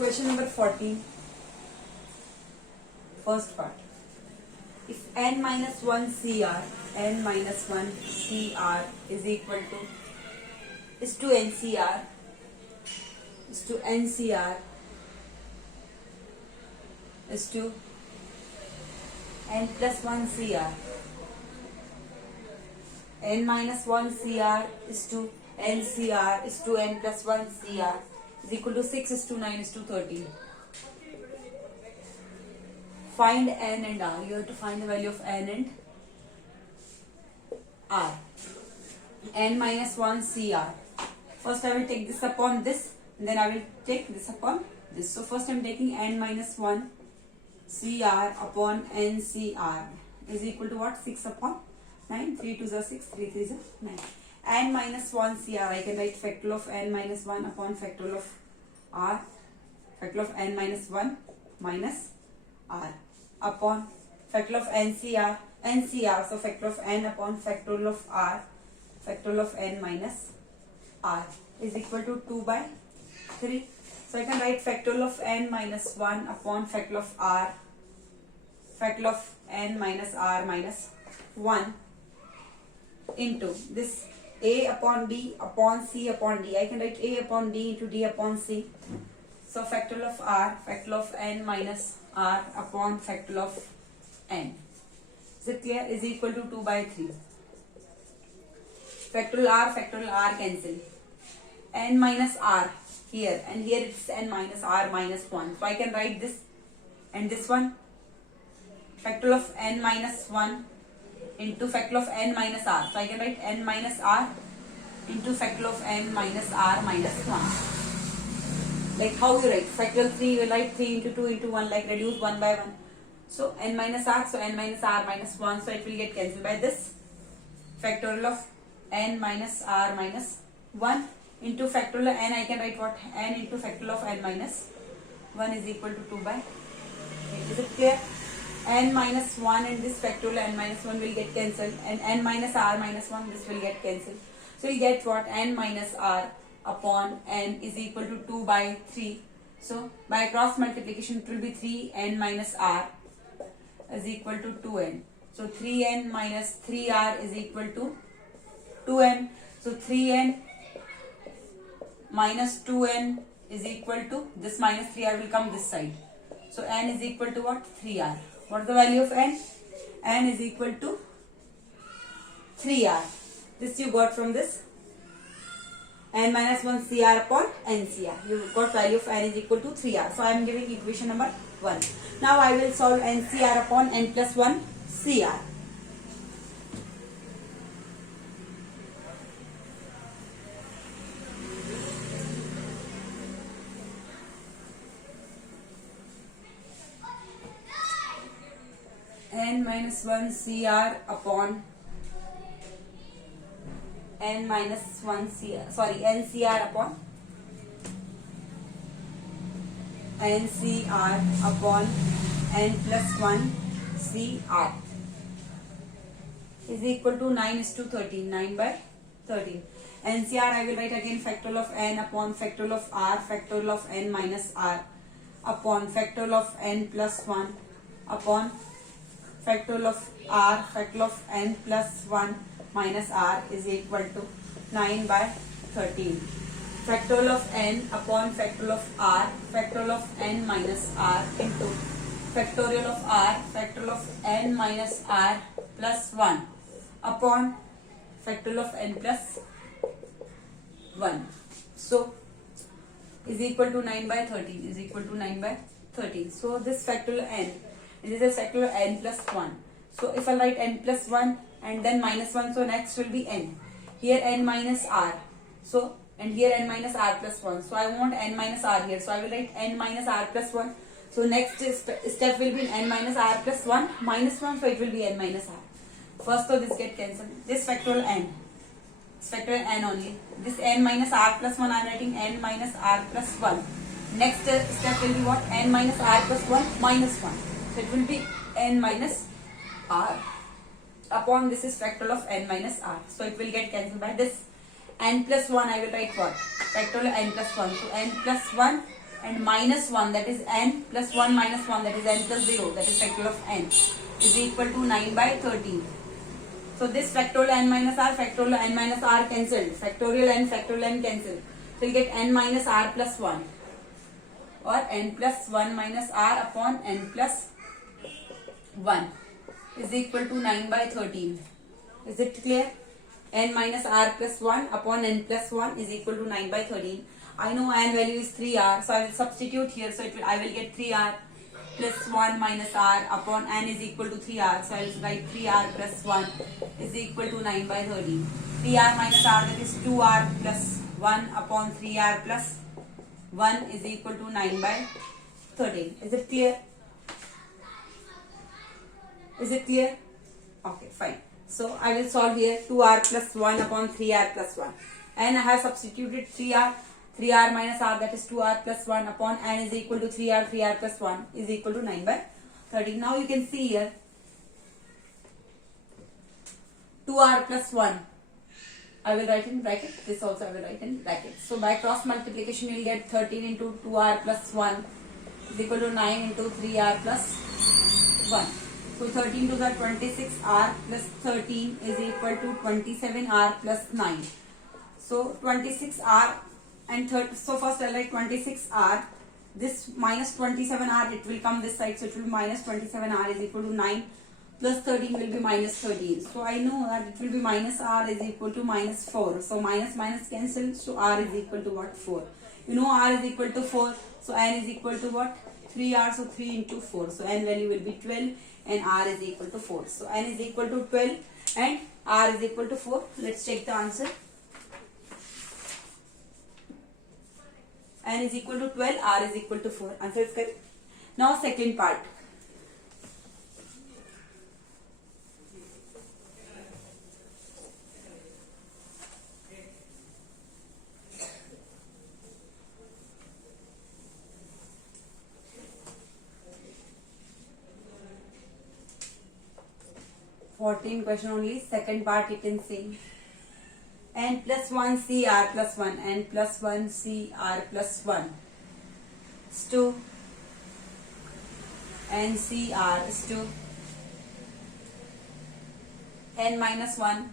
Question number 14. First part. If n minus 1 CR is equal to NCR is to NCR is to n plus 1 CR. N minus 1 CR is to NCR is to n plus 1 CR is equal to 6 is to 9 is to 13. Find n and r. You have to find the value of n and r. N minus 1 CR. First I will take this upon this, and then I will take this upon this. So first I am taking n minus 1 CR upon NCR is equal to what? 6 upon 9. 3 2s are 6, 3 3s are 9. N minus 1 CR, I can write factorial of n minus 1 upon factorial of r, factorial of n minus 1 minus r upon factorial of NCR, so factorial of n upon factorial of r, factorial of n minus r is equal to 2 by 3. So I can write factorial of n minus 1 upon factorial of r, factorial of n minus r minus 1 into this a upon b upon c upon d. I can write a upon d into d upon c. So factorial of r, factorial of n minus r upon factorial of n. Is it clear? Is equal to 2 by 3. Factorial r cancel. N minus r here, and here it's n minus r minus 1. So I can write this and this one. Factorial of n minus 1 into factorial of n minus r. So I can write n minus r into factorial of n minus r minus 1. Like how you write factorial 3, you will write 3 into 2 into 1, like reduce 1 by 1. So n minus r, so n minus r minus 1, so it will get cancelled by this. Factorial of n minus r minus 1 into factorial of n, I can write what? N into factorial of n minus 1 is equal to 2 by 8. Is it clear? N minus 1 and this factorial n minus 1 will get cancelled, and n minus r minus 1, this will get cancelled. So you get what? N minus r upon n is equal to 2 by 3. So by cross multiplication it will be 3n minus r is equal to 2n. So 3n minus 3r is equal to 2n. So 3n minus 2n is equal to, this minus 3r will come this side. So n is equal to what? 3r. What is the value of n? N is equal to 3r. This you got from this. N minus 1 CR upon NCR. You got value of n is equal to 3r. So I am giving equation number 1. Now I will solve NCR upon n plus 1 CR. N minus 1 CR upon n minus 1 CR, sorry, NCR upon NCR upon n plus 1 CR is equal to 9 is to 13, 9 by 13. NCR I will write again factorial of n upon factorial of r, factorial of n minus r upon factorial of n plus 1 upon factorial of r, factorial of n plus 1 minus r is equal to 9 by 13. Factorial of n upon factorial of r, factorial of n minus r into factorial of r, factorial of n minus r plus 1 upon factorial of n plus 1. So is equal to 9 by 13, is equal to 9 by 13. So this factorial n, this is a factorial n plus 1. So if I write n plus 1 and then minus 1, so next will be n. Here n minus r. So, and here n minus r plus 1. So I want n minus r here. So I will write n minus r plus 1. So next step will be n minus r plus 1 minus 1. So it will be n minus r. First so this get cancelled. This factorial n. This factorial n only. This n minus r plus 1 I am writing n minus r plus 1. Next step will be what? N minus r plus 1 minus 1. So it will be n minus r upon this is factorial of n minus r. So it will get cancelled by this. N plus 1 I will write what? Factorial n plus 1. So n plus 1 and minus 1 that is n plus 1 minus 1 that is n plus 0 that is factorial of n is equal to 9 by 13. So this factorial n minus r, factorial n minus r cancelled, factorial n cancelled. So you get n minus r plus 1 or n plus 1 minus r upon n plus 1 is equal to 9 by 13. Is it clear? N minus r plus 1 upon n plus 1 is equal to 9 by 13. I know n value is 3r, so I will substitute here. So I will get 3r plus 1 minus r upon n is equal to 3r. So I will write 3r plus 1 is equal to 9 by 13. 3r minus r, that is 2r plus 1 upon 3r plus 1 is equal to 9 by 13. Is it clear? Is it clear? Okay, fine. So I will solve here 2r plus 1 upon 3r plus 1. And I have substituted 3r minus r, that is 2r plus 1 upon n is equal to 3r plus 1 is equal to 9 by 13. Now you can see here 2r plus 1. I will write in bracket. This also I will write in bracket. So by cross multiplication you will get 13 into 2r plus 1 is equal to 9 into 3r plus 1. So 13 to the 26r plus 13 is equal to 27r plus 9. So 26r and so first I'll write 26r. This minus 27r, it will come this side, so it will be minus 27r is equal to 9 plus 13 will be minus 13. So I know that it will be minus r is equal to minus 4. So minus minus cancel, so r is equal to what? 4. You know r is equal to 4, so n is equal to what? 3r, so 3 into 4. So n value will be 12 and r is equal to 4. So n is equal to 12 and r is equal to 4. Let's check the answer. N is equal to 12, r is equal to 4. Answer is correct. Now second part. Question only. Second part you can see. N plus 1 c r plus 1, n plus 1 c r plus 1 is to n c r is to n minus 1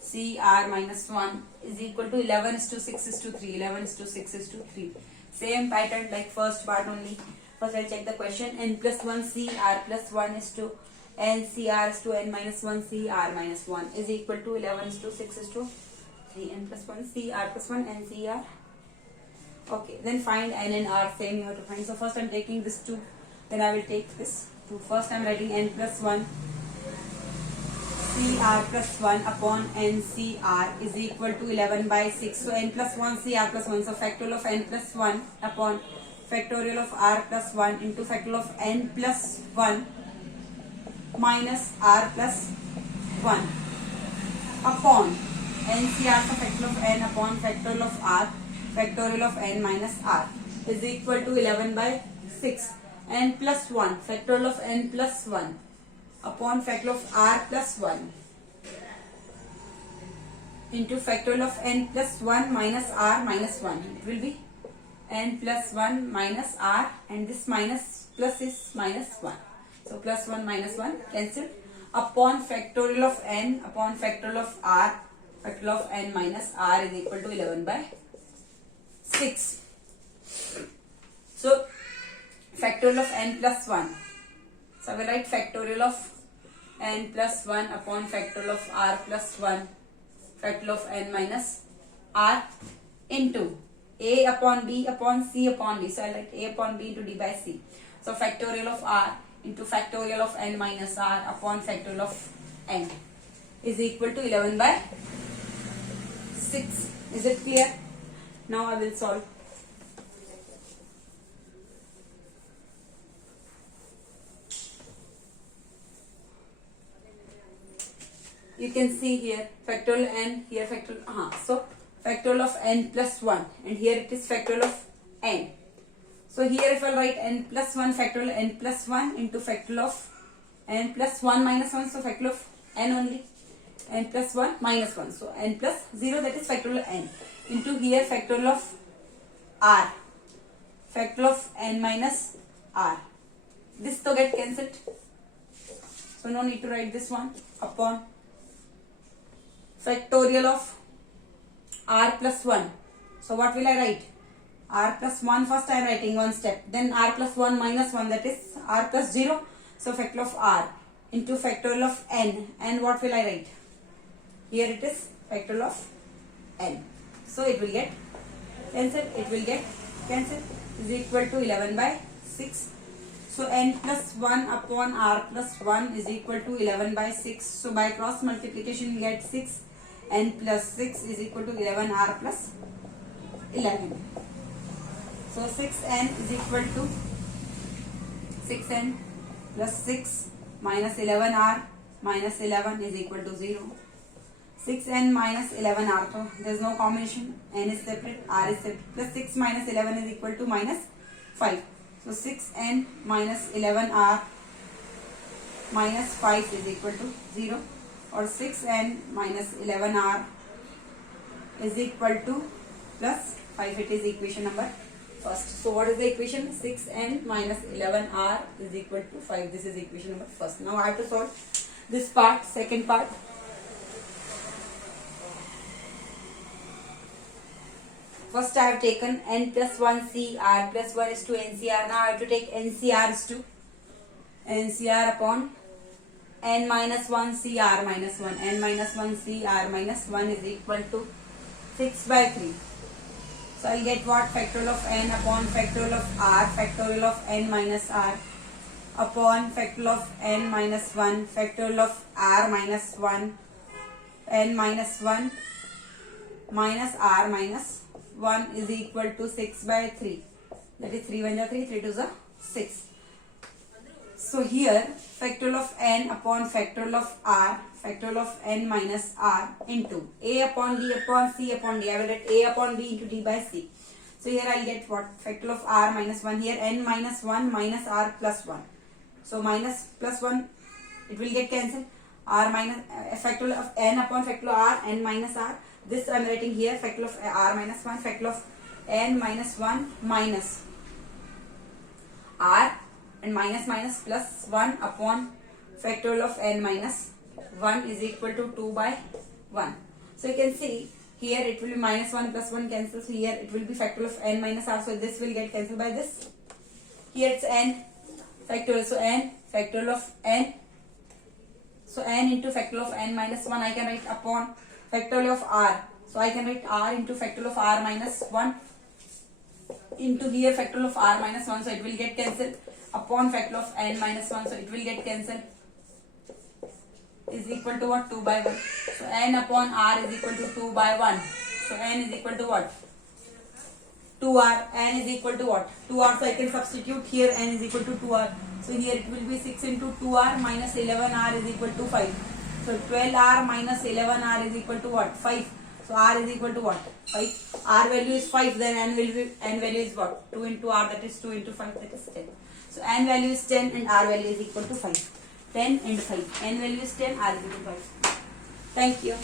c r minus 1 is equal to 11 is to 6 is to 3. 11 is to 6 is to 3. Same pattern like first part only. First I'll check the question. N plus 1 c r plus 1 is to n c r is to n minus 1 c r minus 1 is equal to 11 is to 6 is to 3. N plus 1 c r plus 1 n c r. Okay, then find n and r. Same you have to find. So first I'm taking this 2, then I will take this 2. First I'm writing n plus 1 c r plus 1 upon n c r is equal to 11 by 6. So n plus 1 c r plus 1. So factorial of n plus 1 upon factorial of r plus 1 into factorial of n plus 1 minus r plus 1 upon NCR, so factorial of n upon factorial of r, factorial of n minus r is equal to 11 by 6. N plus 1, factorial of n plus 1 upon factorial of r plus 1 into factorial of n plus 1 minus r minus 1. It will be n plus 1 minus r, and this minus plus is minus 1. So plus 1 minus 1 cancelled upon factorial of n upon factorial of r, factorial of n minus r is equal to 11 by 6. So factorial of n plus 1. So I will write factorial of n plus 1 upon factorial of r plus 1, factorial of n minus r into a upon b upon c upon d. So I will write a upon b into d by c. So factorial of r into factorial of n minus r upon factorial of n is equal to 11 by 6. Is it clear? Now I will solve. You can see here factorial n, here factorial, so factorial of n plus 1, and here it is factorial of n. So here if I write n plus 1 factorial n plus 1 into factorial of n plus 1 minus 1, so factorial of n only, n plus 1 minus 1, so n plus 0, that is factorial n, into here factorial of r, factorial of n minus r. This to get cancelled. So no need to write this one upon factorial of r plus 1. So what will I write? R plus 1 first I am writing one step. Then r plus 1 minus 1, that is r plus 0. So factorial of r into factorial of n. And what will I write? Here it is factorial of n. So it will get cancelled. It will get cancelled is equal to 11 by 6. So n plus 1 upon r plus 1 is equal to 11 by 6. So by cross multiplication we get 6. N plus 6 is equal to 11r plus 11. So 6n is equal to 6n plus 6 minus 11r minus 11 is equal to 0. 6n minus 11r, so there is no combination, n is separate, r is separate, plus 6 minus 11 is equal to minus 5. So 6n minus 11r minus 5 is equal to 0, or 6n minus 11r is equal to plus 5. It is equation number first. So what is the equation? 6n minus 11r is equal to 5. This is equation number first. Now I have to solve this part, second part. First I have taken n plus 1 c, r plus 1 is to NCR. Now I have to take NCR is to NCR upon n minus 1 c r minus 1. N minus 1 c r minus 1 is equal to 6 by 3. So I will get what? Factorial of n upon factorial of r, factorial of n minus r upon factorial of n minus 1, factorial of r minus 1, n minus 1 minus r minus 1 is equal to 6 by 3. That is 3 1 is 3, 3 2 is 6. So here factorial of n upon factorial of r, factorial of n minus r into a upon d upon c upon d. I will get a upon b into d by c. So here I will get what? Factorial of r minus 1. Here n minus 1 minus r plus 1. So minus plus 1, it will get cancelled. R minus factorial of n upon factorial of r, n minus r. This I am writing here factorial of r minus 1, factorial of n minus 1 minus r, and minus minus plus 1 upon factorial of n minus 1 is equal to 2 by 1. So you can see here it will be minus 1 plus 1 cancel. So here it will be factorial of n minus r. So this will get cancelled by this. Here it's n factorial. So n factorial of n. So n into factorial of n minus 1 I can write upon factorial of r. So I can write r into factorial of r minus 1 into here factorial of r minus 1. So it will get cancelled upon factorial of n minus 1. So it will get cancelled is equal to what? 2 by 1. So n upon r is equal to 2 by 1. So n is equal to what? 2r. N is equal to what? 2r. So I can substitute here n is equal to 2r. So here it will be 6 into 2r minus 11r is equal to 5. So 12r minus 11r is equal to what? 5. So r is equal to what? 5. R value is 5. Then n value is what? 2 into r, that is 2 into 5, that is 10. So n value is 10 and r value is equal to 5. 10 and 5. N value is 10, r is equal to 5. Thank you.